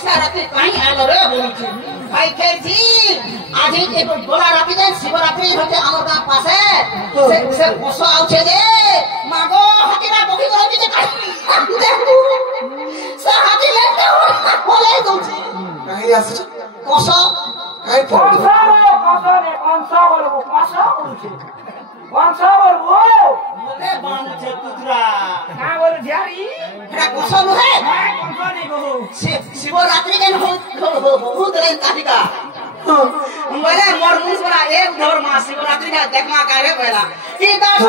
निशा रात्रि कहीं आलो रे बोलुची भाई खेलची आज एक गोला राती दे शिवरात्रि होते हमर गांव पासे से कोसो आउछे जे मागो हातीरा बगी करती जे से हाती लेते बोले दोची कहीं आसे कोसो कहीं पड़ कोसो ने कोसो बोलबो कोसो बोलुची कोसो बोलबो मने बानु छे पुत्रा का बोल झारी एरा कोसो नु है कोसो ने बहु शिवरात्रि के बहुत रे तारिका बोले मोर मुंह बना एक दौर मां शिवरात्रि का देखमा करे पहला कि दस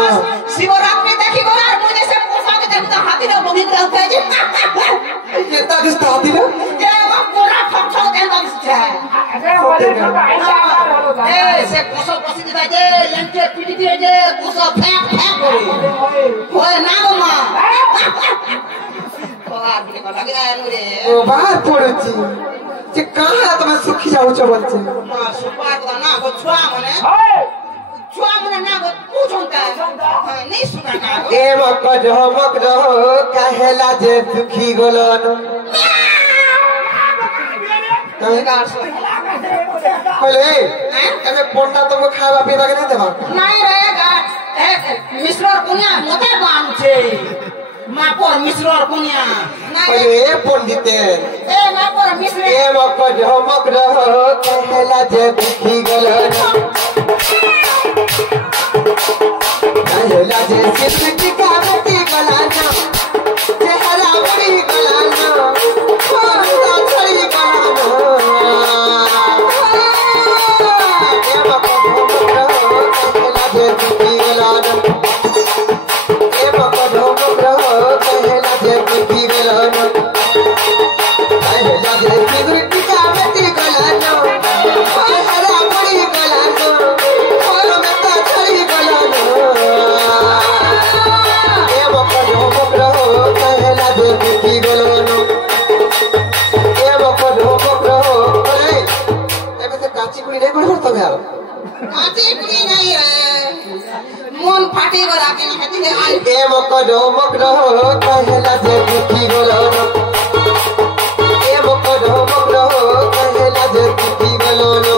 शिवरात्रि देखी बोला मुझे से कोसा के देखता हाथी ने बगी रहता है कितना किस्ता हाथी ना ये वो पूरा ठक दे दम से अरे बोले छोटा ऐसा होता ए से कोसो पसी देता जे लंके पीटी दिए जे कोसो फेंक फेंक ओए ना गो मां बाहर भी लगे आए रे ओ बाहर पड़ुची जे कहां तुम सुखी जाऊ चबल छे मां सुपार को ना को छुआ मने ना को पूछंता नहीं सुना का ए मक रहो कहेला जे सुखी गोलन कहे का सो बोले एमे पोंटा तुमको खावा पीवा के नहीं देबा नहीं रहेगा मिश्र और कुनिया मोते बांध छे मां पर मिश्र और कुनिया बोले ए पंडिते ए मां पर मिश्र ए मक रहो कहेला जे सुखी गोलन कहेला जे सिद्धि का बेटी गलाना चेहरा बड़ी गलाना खोटा छड़ी गलाना ए मक रहो कहेला जे सुखी गोलन ए मक रहो कहेला जे सुखी गोलन कहेला जे सिद्धि का बेटी गलाना चेहरा बड़ी गलाना खोटा छड़ी गलाना ए मक रहो कहेला जे सुखी गोलन ए मक रहो अरे एमे से काची कुड़ी नहीं पड़ तो यार काची कुड़ी नहीं रे मन फाटी गला के हेती ने आई ए मक रहो कहेला जे सुखी गोलन ए मक रहो कहेला जे सुखी गोलन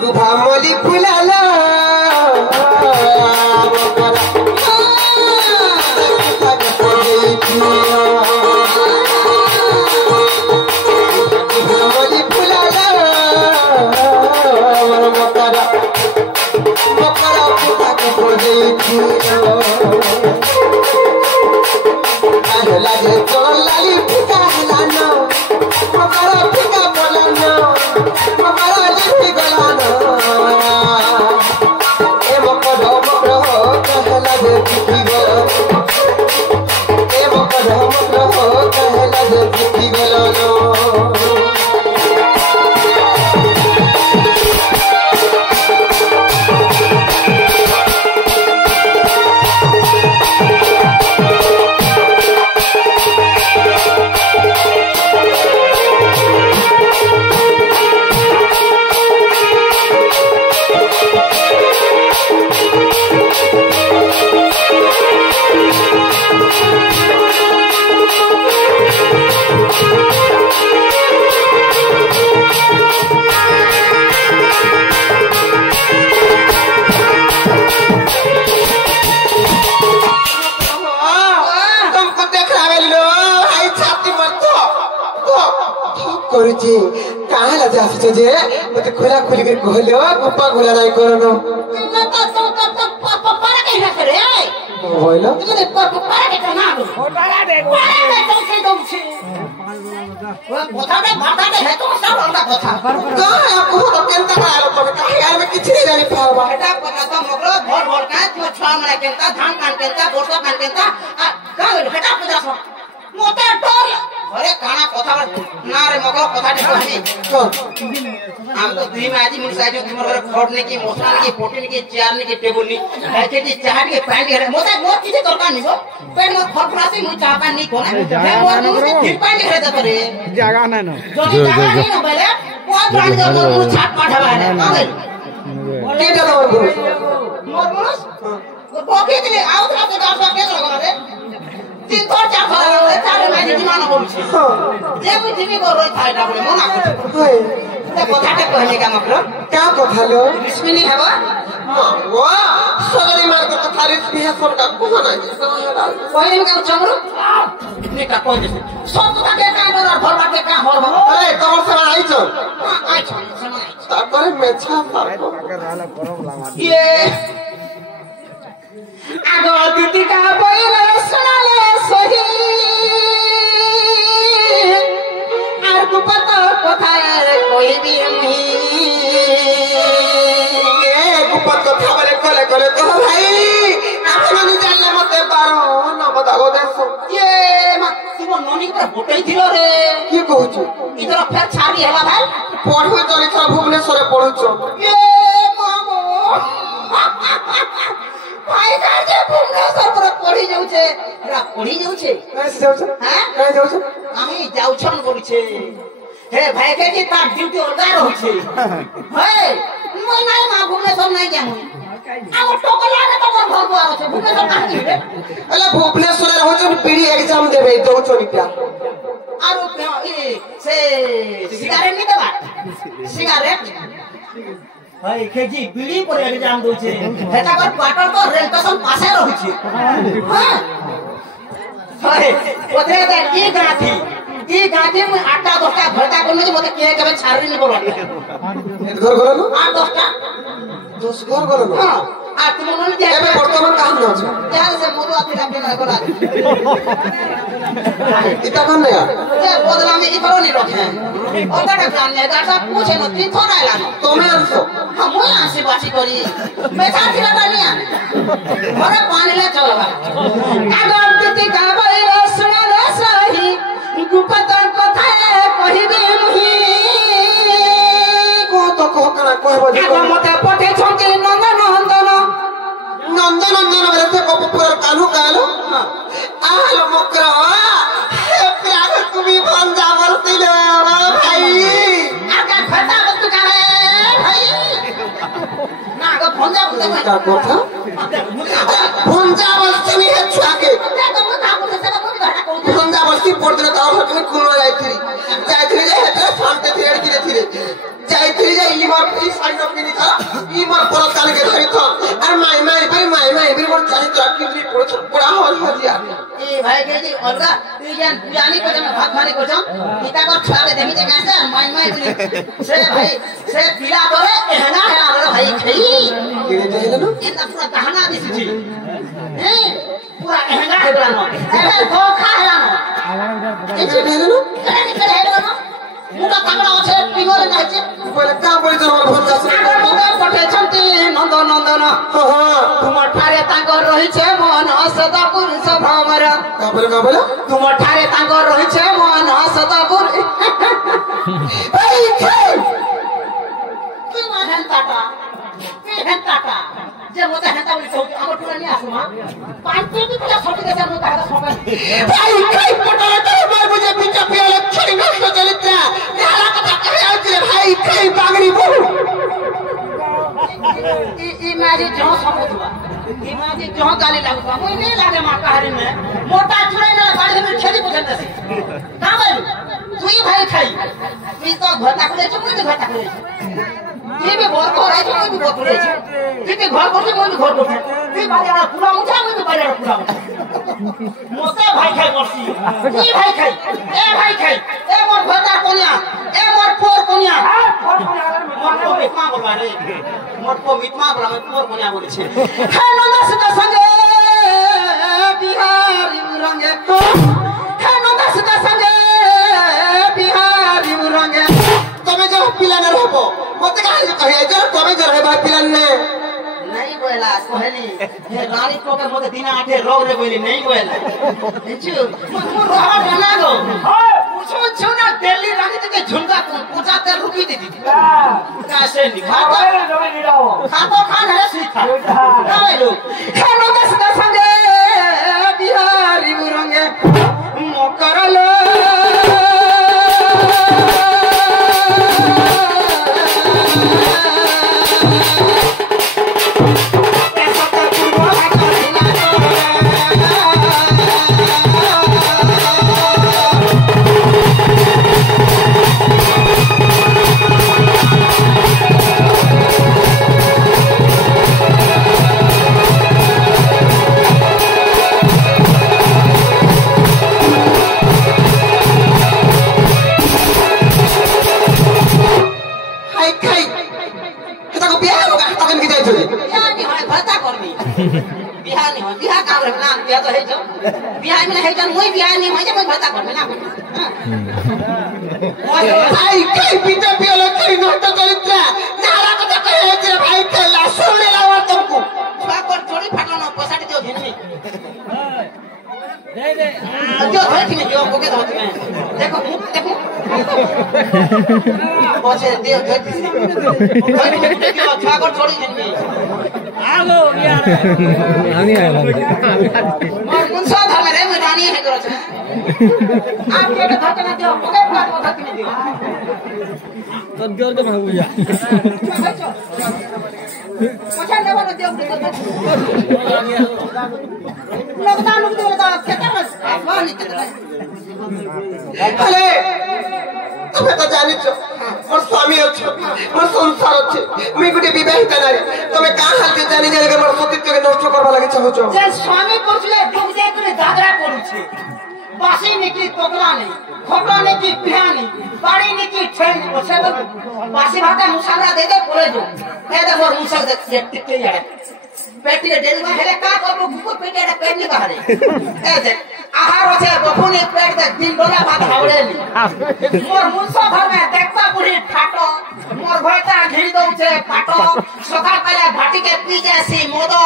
गुभा मोली फुलाला मोली फुलाला मकरा पुता के खोजे लागे तो लाली फिका लानो मकरा फिका बोलानो मकरा लिपि गलानो ए मक रहो कहेला जे सुखी गोलन ए मक रहो कहेला जे सुखी गोलन करूची कहाँ ला जासुचे जे मते खोला खोली के कहलो गुप्पा घोला नहीं करनो तो पापा के ना करे হইলো তুমি পারে দেখো না ওটারা দেখো পারে দেখো সেই দমছে কথাটা ভাতাটা হেতো সব আমরা কথা কাই আপু তো কেনতা আলো তো কাই আর মে কিছু नहीं জানি পারবা এটা কথা তো মগলো ভর ভর কাজ তো ছয় মানে কেনতা ধান কান কেনতা বর্ষা কান কেনতা কাই হেটা পূজা সব মোটা ডর আরে কানা কথা না রে মগলো কথাটা কইছি हम तो दुई में आज मुझे साइड में तुम्हारे फोड़ने की मोसना की पोटने की चेयरने की टेबल नहीं ऐसे की चाट के पैंट के मोटा बहुत चीजें दरकार नहीं हो पैंट में फरफरासी मुझे चाहता नहीं कोना मैं और मुझे फिर पैंट के रहता करे জায়গা নাই না जो जगह नहीं ना पहले बहुत ब्रांड का मुझे छाट पाठा है आगे কেটা তোমার গুরু मोर मुस वो पॉकेट में आउट रात का आपका क्या लगा रे तीन थोड़ चार में जीवन बोल छे जे भी जीवी को रोई थाई ना बोले मना হই কথাটা कहने का मतलब কা কথা লো इसमें नहीं है ওয়া সগরি মার কথা খালি বিয়া সরকা কোনা নাই पहले में का चमरू निका कोई दे सब तो के का और भर बाटे का हर हो আরে তোমার সঙ্গে আইছ आई छ समय তারপরে মেছা পারব ये आगो दीदी का बोले सुनाले सही আর গুপত কথায় কইবি মুই এ গুপত কথা বলে কলে কলে তো ভাই আপনি জানলে মতে পারো না বতাগো দেশ ये मा तुम ननी का बोटई थिलो रे কি কହୁଛୁ इधर फेर छारी हैला भाई পড়বে তো এথা ভুবনেশ্বরে পড়ুছ ये मामो भाई का जे भुवनेश्वर पर पढ़ी जाउछे रा पढ़ी जाउछे কাই যাউছ হ্যাঁ কাই যাউছ আমি যাউছন বলছে হে ভাই কে যে তার ডিউটি অলগা রইছে হে মই নাই মা ভুবনেশ্বর নাই যাম আমার টকা লাগে তো মোর ঘর দুয়ার আছে ভুবনেশ্বর কাহি দিবে এলা ভুবনেশ্বরে রহুছ পিড়ি এক্সাম দেবে দউছ নিটা আর সে সিগারেট নিতে পার সিগারেট ভাই কেজি বিড়ি পরে এক্সাম দউছে হেটা কর কোয়ার্টার তো রেল স্টেশন পাশে রইছে হ্যাঁ ভাই ওতে দে ই গাঁথি মু 8টা 10টা ভর্তা করলে মতে কে কেবে ছাড়ি নি বলবা ঘর ঘর না 8 10টা 10 ঘর ঘর না হ্যাঁ আর তুমি মনে যে এবে বর্তমান কাম না আছে যার সে মধু আপনি আপনি করা ইতা কাম না যে বদনামি ই করনি রখে ওটাটা জানলে দাদা পুছে না তুই থোড়া লাগো তুমি আনছো মই আসি বাসি করি মেথা ছিলাটা নি আনে ঘরে পানিলে চলবা আগর দিতে গাবাই রসনালে সহি গুপত কথায় কহিবে মুহি কত কোকনা কইব যে আগর মতে পঠে ছকে নন্দন নন্দন নন্দন নন্দন বলে কপুপুর কানু কালো আলো মকরা হে প্যার তুমি ভঞ্জা বলছিলে ভাই আগা ফটা বস্তু কারে ভাই না আগা ভঞ্জা বলতে ভাই তা কথা ভঞ্জা বলছিনি হে ছুয়াকে ভঞ্জা বলছি পড়তে তাও তুমি কোন যাইছিলি যে হেতে শান্তি থিরে কিরে থিরে যাইছিলি যে ইমার পুরি সাইড অফ কিনি থা ইমার পর কালকে ধরি থা আর মাই বির মোর চাই তো কিলি পড়া হজিয়া ए भाई के जी अलगा तू जान पुरानी को जब भात खाने को जाम पिता को छावे देमी जे कैसे माई बोली से भाई से पीला करे एहना है हमरा भाई खई কিরে যাইলে না इतना पूरा कहना दिसी छी ए पूरा एहना है बलानो ए धोखा है लानो কিরে যাইলে না करे निकल है लानो मुका तगड़ा আছে পিngोर কাছে বলে কা বলি তোর ভঞ্জা আগর মতে পঠে ছন্তি নন্দন নন্দন হ্যাঁ তোমার ঠারে তাঙ্গর রহিছে মন সদা পুরুষ ভ্রমর কা বলে তোমার ঠারে তাঙ্গর রহিছে মন সদা পুরুষ এই খাই কি মানেন টাটা কি হেন টাটা যে মতে হেতা বলি তো আমার পুরা নি আসু মা পাঁচটি কি বলে ছটি দেশে মো কাটা সবাই এই খাই পটলে তো মার বুঝে পিটা পিয়ালে ছড়ি নষ্ট চরিত্র নালা কথা কহে আছে ভাই খাই পাগড়ি বহু ई माजी जो सबूत हुआ ई माजी जो गाली लागुआ मुई नहीं लागे मा कहारी में मोटा छुड़े ना गाड़ी में खेली पुछन दसी का बोल तू ही भाई खाई तू तो घर तक ले छ मुई भी घर तक ले ये भी घर को रहे मुई भी घर को रहे तू भी घर को मुई भी घर को तू बाजार पूरा उठा मुई भी बाजार पूरा उठा मोसे भाई खाई बसी ई भाई खाई ए मोर भदार कोनिया ए मोर फोर कोनिया मोर मिटमा बोलवा रे मोर को मिटमा बोला मैं पोर कोनिया बोले छे हे नंदा सुता संगे कहे जो कमे जो है भाई पिलन ने नहीं बोला कहली ये रानी को के मते दिन आठे रोग रे बोली नहीं बोला छु मु रोहा बना दो पूछो छु ना दिल्ली रखी के झुमका पूजा कर रुकी दी थी कैसे निभा खातो खान है सीखा नहीं लो खानो दस संगे बिहारी बुरंगे मोकरलो बिहार का ना बिहार तो है जो बिहार में है जो मुई बिहार नहीं मजे मुई भता कर ना भाई कई पीते पियलो कई नष्ट चरित्र नारा को तो कहे जे भाई के लाशो ले लावा तुमको छुआ कर थोड़ी फाटलो ना पसाट दियो घेन में दे दे जो धोती में जो कोके धोती में देखो देखो पछे दियो धोती में देखो छुआ कर थोड़ी घेन में आगो यार आनी आला मोर मुंसा धर्म रे मैं रानी है करो आप के धरते ना दियो कोके बात धरती में दियो तब जोर के भागो या पछा लेवा न दियो लगता नुक दियो तो केता बस आसमान केता अरे তুমি তো জানিছ মোর স্বামী আছে মোর সংসার আছে মুই গুটি বিবাহিত নারী তুমি কা হালতে জানি যে মোর সতীত্বকে নষ্ট করবা লাগি চাহুছ যে স্বামী করছিলে ডুব দে করে দাদরা করুছে বাসি নাকি তোকলা নেই খোকলা নাকি পিহানি বাড়ি নাকি ঠেন ওছে তো বাসি ভাতা মুসারা দে দে পড়ে যো এ দে মোর মুসা দে টিকে যায় पेटी के डेली में हेले का करबो कुको पेटी एटा पेट नहीं बाहरे ए दे आहार होचे बफुनी पेट दे दिन डोला भात हावड़ेली मोर मुंसो घर में देखता बुढ़ी ठाटो मोर भयता घिरी दउचे पाटो सकाल पहले भाटी के पी जासी मोदो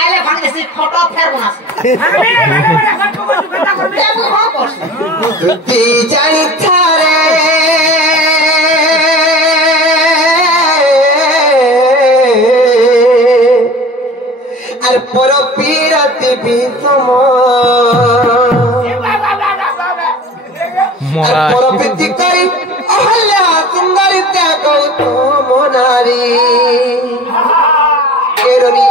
आले भांगे सी फोटो फेर बनासी हमें हटको को बेटा कर दे हो कोस ती जानी थारे আর পর পীরতি বিসম আর পর প্রীতি করি অহল্যা সুন্দরী ত্যাগ মনারি এরনি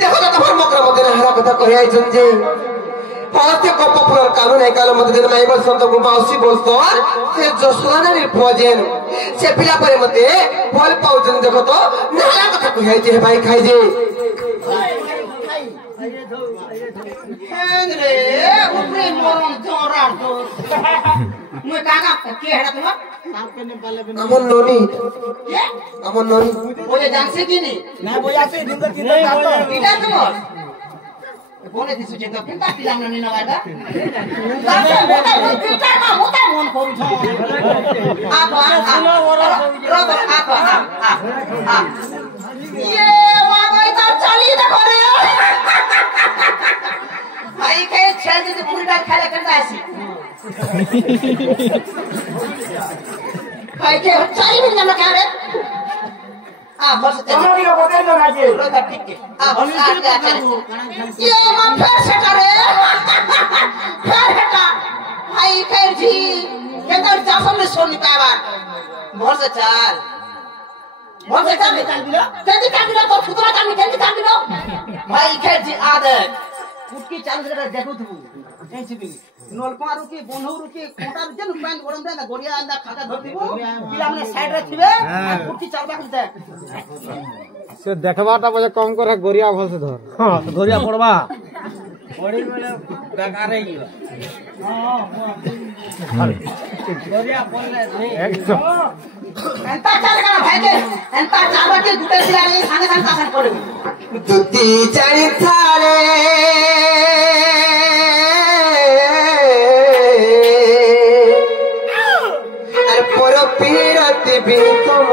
দেখো তো তোমার মকর মধ্যে হারা কথা কই আইছন যে পাতে কপপুরার কারণ এই কাল মধ্যে নাই বসন্ত গুবা 80 বর্ষ সে যশোদানার ভোজন সে পিলা পরে মতে ফল পাউছন দেখো তো নালা কথা কই আইছে ভাই খাই যে हेंद्रे ऊपरे मोरम जोरा तो मुई काका के हेडा तुम আমন ননি के আমন ননি बोले जानसे की नहीं না বোঝাতে দিন তো इटा तुम बोले दिसु जे तो किंता पिलाम ननी नगाटा मोटा मन करू छ आप ये वागई त चली देखो रे भाई के छे दिन पूरी रात खाले करता आसी भाई के चली भी ना क्या रे बस তোমারই বদল না যে रोता ठीक है बस आ गया चल ये मां फिर सेटा रे फिर हेटा भाई के जी के तो जाफर में सोनी पावा भर से चल निकाल दिलो जल्दी काट दिलो तो फुतरा का निकाल दिलो भाई के जी आदत कुटकी चालू कर देखो तू ऐसे भी नलकुआ रुकी बंधु रुकी कोटा रुकी न पानी गरम दे ना गोरिया अंदा खाता धरतिबो पिला माने साइड रखिबे कुटकी चालबा करते से देखबाटा बजे कम करे गोरिया भल से धर हां तो गोरिया पड़बा पड़ी बेले बेकार ही हां गोरिया पड़ले नहीं एकदम एंता चाल का भाई के एंता चालबा के गुटे पिला नहीं संगे संग कासन पड़े দুটি চারি থারে আর পর পীরতি বিতম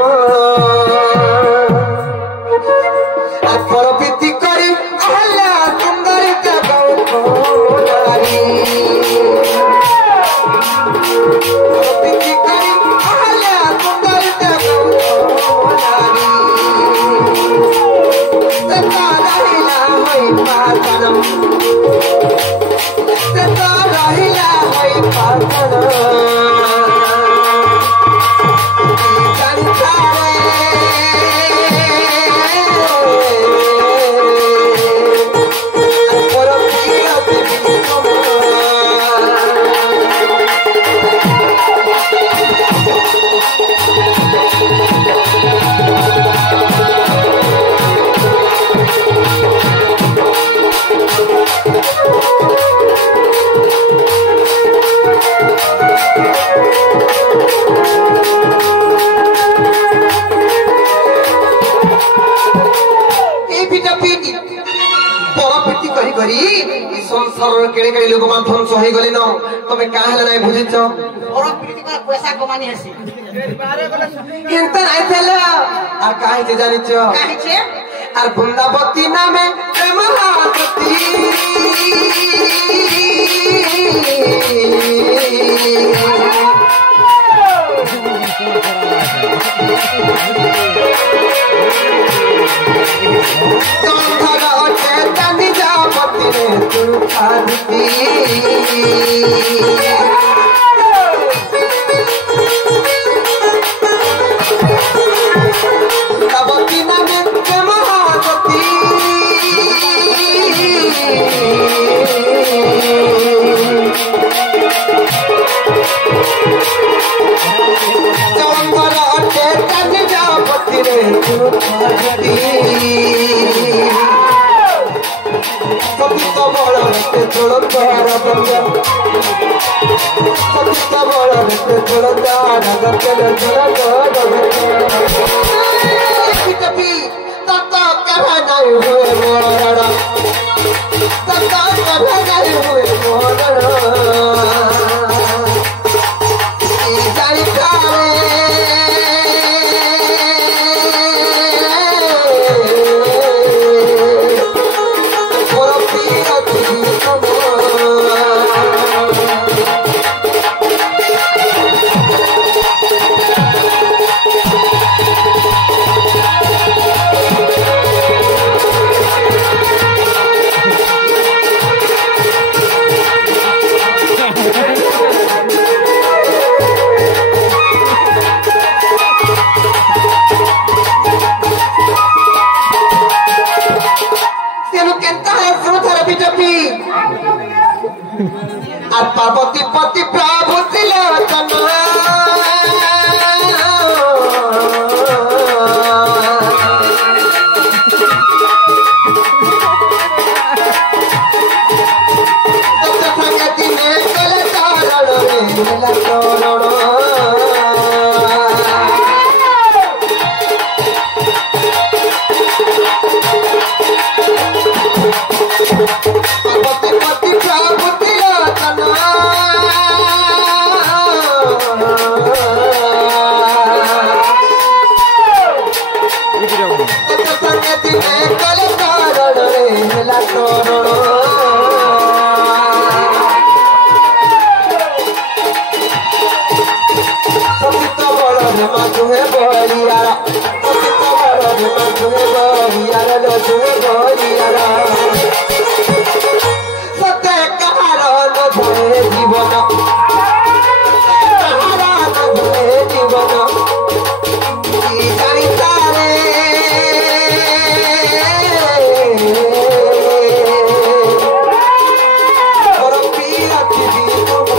केड़े केड़े लोक मान ध्वंस होई गले न तमे का हला नै बुझिछ और प्रीति कर पैसा कमानी हसी किंत नै थेला आ काहे जे जानिछ काहे छे আর বৃন্দাবতী নামে প্রেম হাতী চন্দ্র ওঠে চাঁদি যাবতী রে তুই খাদি বৃন্দাবতী নামে প্রেম হাতী চন্দ্র ওঠে চাঁদি যাবতী রে তুই খাদি সতীত বড় রেতে ছোড় তার বন্ধ সতীত বড় রেতে ছোড় তার গতল ছোড় পিটপি তত কেবা নাই হুয়ে মোরড় তত কেবা নাই হুয়ে মোরড় এই জানি কারে আর পার্বতী পতি প্রভু ত্রিলোচন দিনে চলে চলণ পার্বতী পতি প্রভু ত্রিলোচন দিনে চলে চলণ মেলা চরণ সতীত বড় মাঝে বলিয়ার সতীত বড় মাঝে বলিয়ার লজে বলিয়ার সতে কাহার নধরে জীবন কাহার নধরে জীবন কি জানি তারে বড় পিরাতি জীবন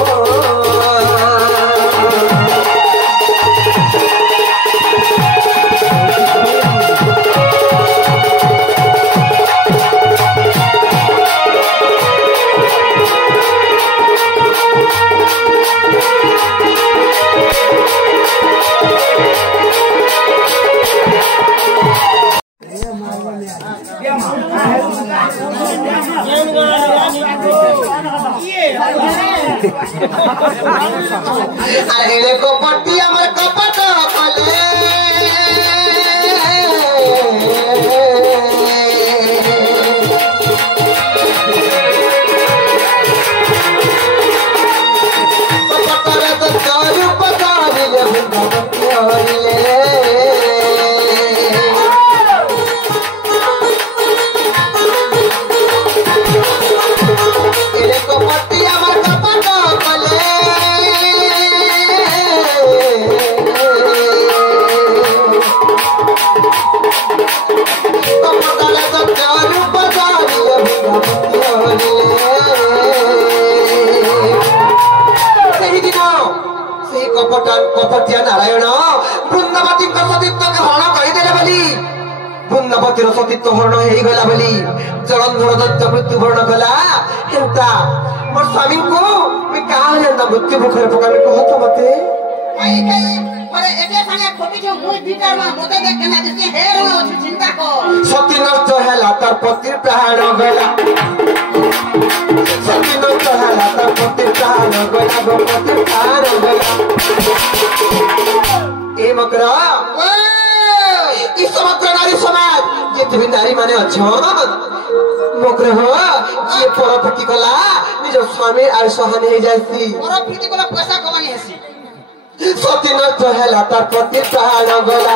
আর এলে কপটি আমার কপট কলে কপটরে তো চরূপ ধরিলে ভূপতি হইলে এলে কপটি আমার কপট কলে কপটরে তো চরূপ ধরিলে ভূপতি হইলে সেদিন সেই কপটিয়া নারায়ণ বৃন্দাবতীଙ୍କ ସତୀତ୍ୱকে ହରଣ କରିଦେଲେ ବୋଲି ବୃନ୍ଦାବତୀର ସତୀତ୍ୱ ହରଣ ହେଇଗଲା ବୋଲି ଜଳନ୍ଧର ଦୈତ୍ୟ ମୃତ୍ୟୁବରଣ କଲା ହେନ୍ତା ମୋର ସ୍ୱାମୀଙ୍କୁ କାହା ହେନ୍ତା ମୃତ୍ୟୁ ମୁଖରେ ପକାମି କହତ ମତେ आई के परे एके संगे खोटी जो मुई दीटार मा मते देख के ना जति हेर न अछि चिंता कर सती नष्ट हैला तार पति प्राण गला सती नष्ट हैला तार पति प्राण गला गो पति प्राण गला ए मकरा ई समग्र नारी समाज जे तुम नारी माने अछो मकरा हो ये परपति कला निज स्वामी आर सहन हे जायसी परपति कला पैसा कमानी हेसी सती नष्ट हैला तार पति प्राण गला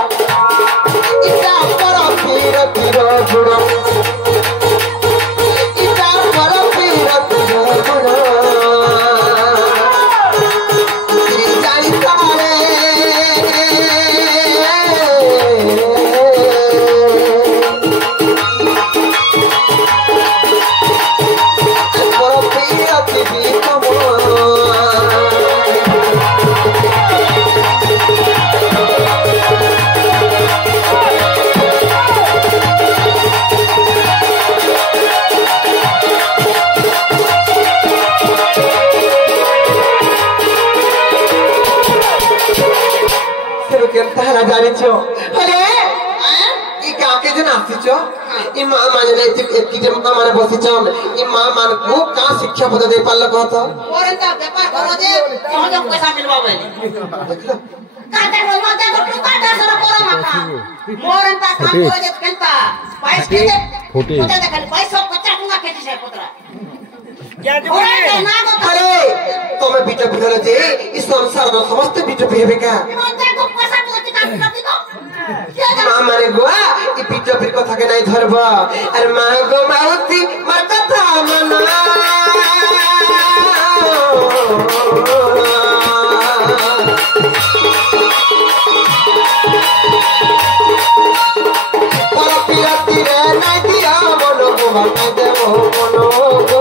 इता पर पीर पीर गुण इता पर पीर पीर गुण जाई तारे पर पीर पीर तारा जाने छो अरे ई काके जन आसी छो ई मां माने नै एति जे मां माने बसी छो ई मां मान को का शिक्षा पद दे पाल कहत ओरंता व्यापार करो जे कहो पैसा मिलबा बेली देखलो काटा रो मते को काटा सर करो माका मोरंता काम करो जे केंता पैसा के फोटे देखल पैसा 50 टका केजी से पुत्रा क्या जो अरे तुम्हें बीटा बिगड़ जे इस संसार में समस्त बीटा भेबे का मते को पैसा बोलती का करती को मां माने गोआ ई बीटा फिर कथा के नहीं धरबा अरे मां गो माउती मर कथा मना पर पियाती रे नहीं दिया मनो को बता दे मनो को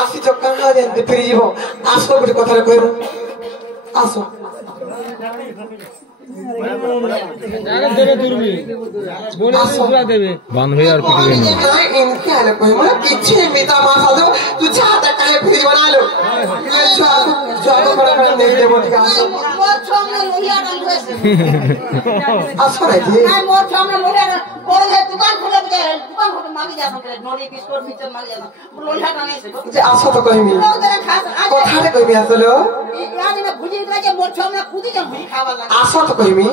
आसी जो कहाँ जानते फिर जीवो आसो कुछ कथा रे कहबो आसो जाने देवे दुर्मी बोले पूरा देवे बांध भई और पिटवे नहीं इनके आले कहबो किछे मिता मां साधो तू चाहता काहे फिर बना लो ये जो बड़ा बड़ा नहीं देबो ठीक आसो मोर छमने लोहिया रंग होसे आसो रे जी नहीं मोर छमने लोहिया बड़ है दुकान खोले दुकान खोले मांगी जा सकले नोली बिस्कुट मिचर मांगी जा लोहिया रंग से जे आसो तो कहमी कथा रे कहमी आसलो यानी में भुजी इतना जे मोर छमने खुदी जे भुजी खावा लगा आसो तो कहमी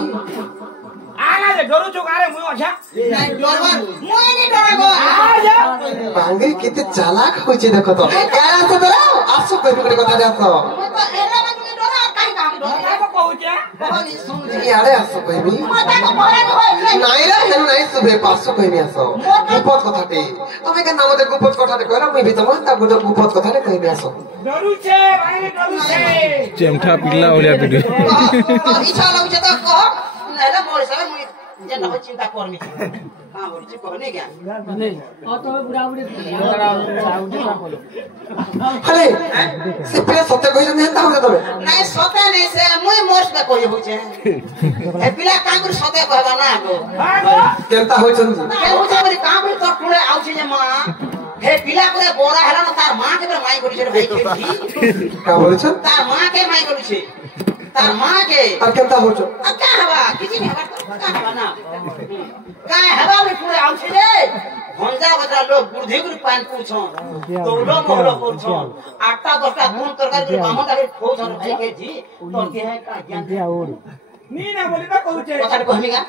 आगा जे डरो चुकारे मुई अच्छा नहीं डरवा मुई नहीं डरागो आ जा बांगरी किते चालाक होई छे देखो तो यार आसो तोरा आसो कहमी कथा दे आसो मैं तो एरा में तुम डरा काई काम डरा काय को कहू छे बोली सुन जे यारे आसो कहमी माता को भरे होय নাই রে হেন নাই সুবে পাঁচশো কইমি আসো গুপত কথাতে তুমি কেন আমাদের গুপত কথাতে কইরা মুই ভিতর তা গুপত কথাতে কইমি আসো डरू छे भाई डरू छे चेमठा पिल्ला ओलिया पिटे इच्छा लाଗୁছে তো কহ নাইলে মোর সবে মুই যে না চিন্তা করমি हां बोली जी कहने क्या नहीं और तो बुढ़ा बुढ़ी अरे से पे सत्य कहि न हेता होते तबे नहीं सते नहीं से मुई मोर्स का कोई होचे ए पिला कांगुर सते कहबा ना गो केनता होइछन जी के होचे बरी कांगुर तो टुळे आउछे जे मां हे पिला করে বড় হলো না তার মা কে মাই করিছে রে ভাই খেলছি কা বলেছেন তার মা কে মাই করিছে তার মা কে আর কেমতা হচ্ছে কা হবা কিছু না হবা কা হবা না কা হবা আমি পুরো আউছি রে ভঞ্জা বজরা লোক বুদ্ধি করে পান পুছন দৌড় মহল করছন 8টা 10টা কোন তরকারি করে বামন আগে খোঁজন ভাই খেলছি তোর কে है का ज्ञान दिया ओर नी ना बोली बा कहू छे কথা কহিগা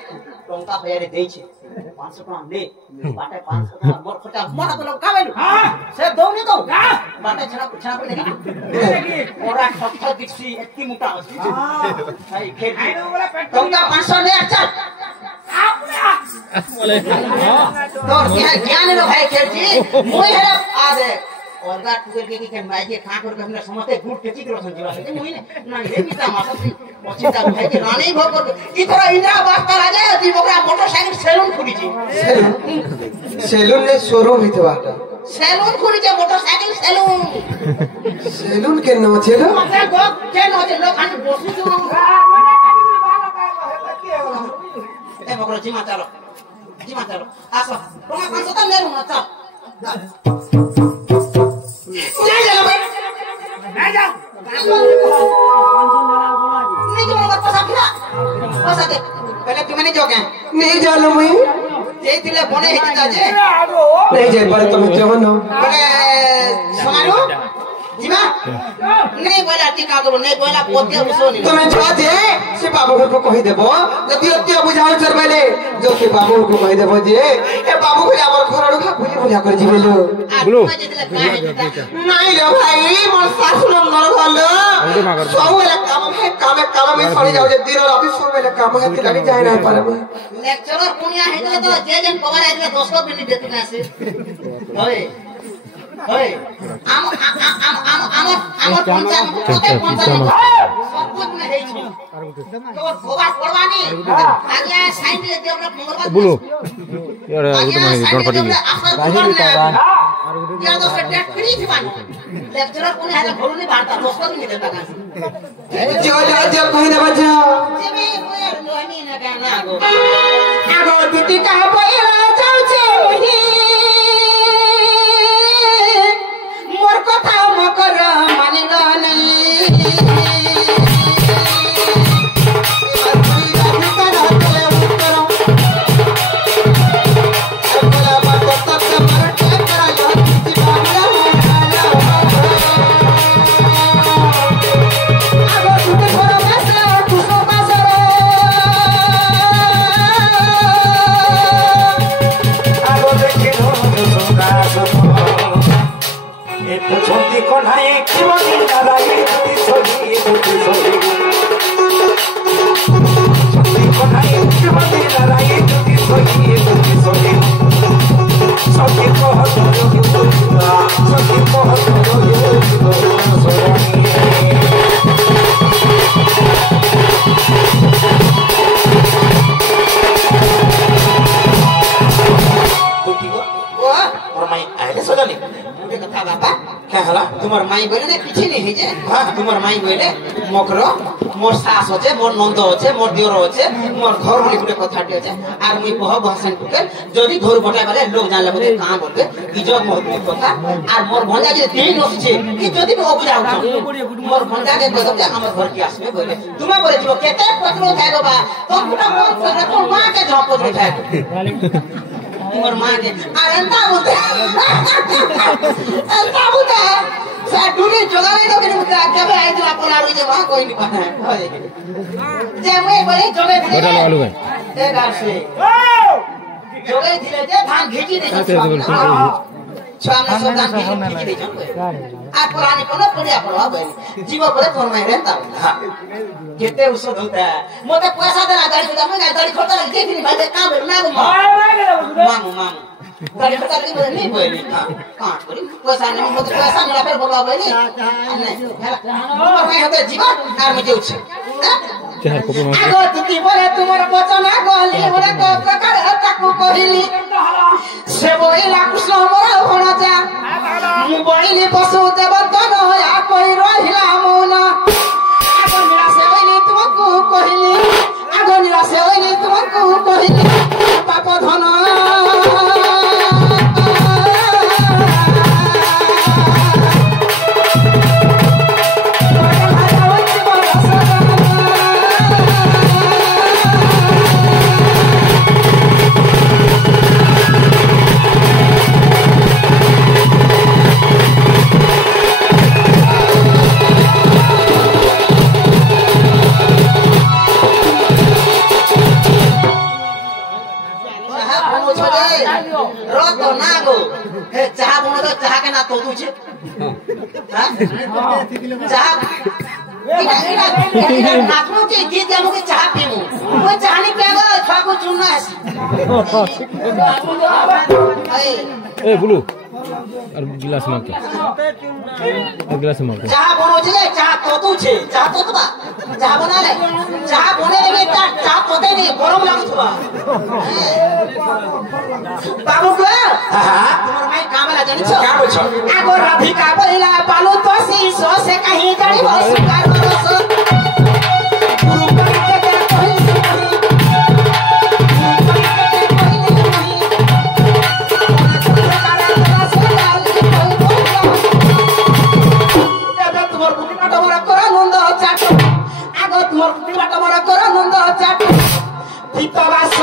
টঙ্কা হয়ারে দেইছে 500 টাকা নে বাটে 500 টাকা মোর খটা মোরা তো লোক কাবেলু हां সে দৌনি তো না বাটে ছাড়া পড়ে দেখা দেখি ওরা সত্য দিছি একটি মোটা আছে ভাই খেলছি আইনো বলা পেট টঙ্কা 500 নে আচ্ছা আপনা তোর কে জ্ঞান রে ভাই খেলছি মই হেরে আদে ওরগা টুকের কে কি মাইকে খা করে আমরা সমস্ত গুড় টেকি করে সঞ্জিবা লাগে মই না রে মিতা মাথা পচিতা ভাই কে রানী ভর করবে কি তোরা ইন্দ্রা বাস্তা রাজা তুই বকরা মোটরসাইকেল সেলুন খুলিছি সেলুন নে শোরুম হইতবাটা সেলুন খুলিছে মোটরসাইকেল সেলুন সেলুন কেন আছে রে মানে গো কেন আছে লোক খালি বসুছো মানে কাটি দিলে ভালো কাজ কি হলো এ বকরা জিমা চালো আসো তোমার 500 টাকা নেরু না চাপ नहीं जाओ भाई नहीं जाओ नहीं जो मत पसा दे पहले तुम नहीं जोगे नहीं जानो मैं जे दिले बने हित जाजे नहीं जाए पर तुम केवन हो बोले समारो जीवा नहीं बोला टीका करो नहीं बोला पोते उसो नहीं तुम्हें जो जे से बाबू घर को कहि देबो जति अत्य बुझाओ चर बेले जो के बाबू को कहि देबो जे ए बाबू को हमर घर रुखा बुझा कर जिबेलो बोलो नहीं रे भाई मोर सासु नंबर भलो सब वेला काम में सड़ी जाओ जे दिन रात सब वेला काम हेती लगी जाय ना पारबे लेक्चरर पुनिया हेतले तो जे जन पगार आइले 10 को बिनी देतु ना से होय होय आम पंचायत कोते पंचायत सब में हेइ छी तो गोबा पड़वानी आगे साइन ले दे हमरा मंगलवार बोलो यार तो मैं गणपति या तो से डेट फ्री थी लेक्चरर कोने आले घरो नहीं बांटता 10 को नहीं देता का जो कहि देबो जो जे भी लोनी ना गाना गो आगो दिति का बोला जाऊ छे मोर कथा मकर मानिल नहीं छोटी कोनाए क्यों नहीं लड़ाई छोटी छोटी छोटी कोनाए क्यों नहीं लड़ाई छोटी छोटी छोटी को हटो छोटी को हटो तुम्हार माई बोले ना किछि नहीं है जे हां तुम्हार माई बोले मकरो मोर सास होचे मोर नंद होचे मोर दियोर होचे मोर घर बोली गुटे कथाटी होचे आर मुई बह भाषण टुके जदी घर बटा गले लोग जानले बोले का बोलबे इज्जत महत्व कथा आर मोर भंजा जे देई नसछे कि जदी को बुझाउ मोर भंजा के कहब जे हमर घर की आसबे बोले तुमे बोले जो केते पत्रो थाय गो बा तो गुटा मोर सरे तो मां के झप उठाय तुम्हार मां के अरंता बोलते अरंता बोलते साडुनी जोगाले तो के मुद्दा कबे आई तो अपन आरो जे वहां कोई नहीं पता है जे मैं बोले जोगे बड़ा वालू है ए गाल से जोगे धीरे जे धान घिची दे छामना सब धान घिची दे आ पुरानी कोनो पुलिया पड़वा गई जीव परे फोन में रहता केते उसो होता है मोते पैसा देना गाड़ी से मैं गाड़ी खोटा दे दिन भाई काम मैं मामू गाड़ी खोटा के नहीं बोली हां काट करी पैसा नहीं मोते पैसा नहीं फिर बोलवा बोली नहीं मैं होते जीव आर मुझे उछ आगो तुती बोले तुमर वचन गली बोले को प्रकार ताकू कहिली से बोइला कृष्ण मोर होना जा मु बोइली पशु देवतन आ कोई रहिला मौन आगो निराशे होइली तुमको कहिली आगो निराशे होइली तुमको कहिली पाप धन तो ना गो हे चाह बोलो तो चाह के ना तो तुझे हां चाह इधर नाचनो के गीत जामो के चाह पीमु वो चाह नहीं पिएगा खाको चुनना है ए बुलू और गिलास मार के और गिलास मार के चाह बोलो जे चाह तो तुझे चाह तो बा चाह बना ले चाह बोले रे चाह तोते नहीं गरम लागुथबा बाबू को हां तुम्हार माई काम ला जानि छ का बोछ आगो राधिका पहिला बालू तो सी सो से कहीं जानि सुकार बरस गुरु परी के कोई তোমার পিলাটা মরা করে নন্দ চাট পিতবাস